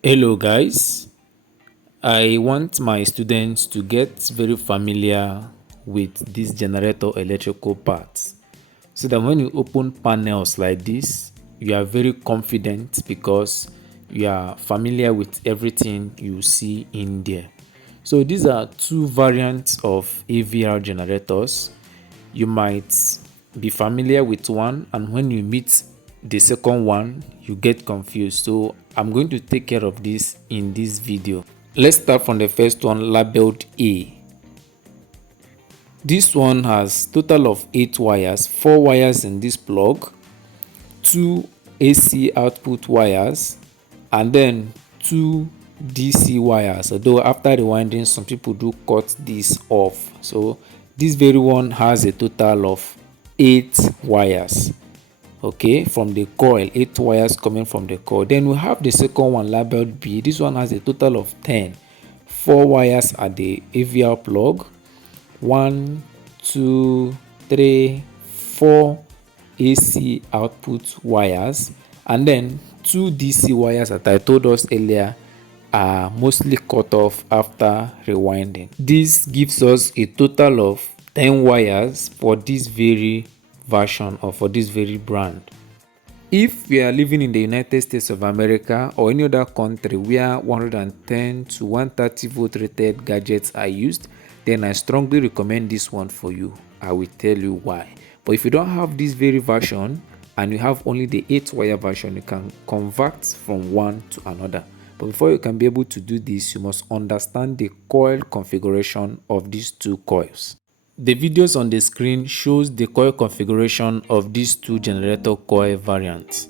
Hello guys, I want my students to get very familiar with this generator electrical parts so that when you open panels like this, you are very confident because you are familiar with everything you see in there. So these are two variants of AVR generators. You might be familiar with one, and when you meet the second one you get confused. So I'm going to take care of this in this video. Let's start from the first one, labeled A. This one has total of 8 wires, 4 wires in this plug, 2 AC output wires, and then 2 DC wires. Although after rewinding, some people do cut this off. So this very one has a total of 8 wires. Okay, from the coil, 8 wires coming from the coil. Then we have the second one labeled B. This one has a total of 10. 4 wires at the AVR plug, 1 2 3 4 AC output wires, and then 2 DC wires that I told us earlier are mostly cut off after rewinding. This gives us a total of 10 wires for this very version or for this very brand. If we are living in the United States of America or any other country where 110 to 130 volt rated gadgets are used, then I strongly recommend this one for you. I will tell you why. But if you don't have this very version and you have only the 8 wire version, you can convert from one to another. But before you can be able to do this, you must understand the coil configuration of these two coils. The videos on the screen shows the coil configuration of these two generator coil variants.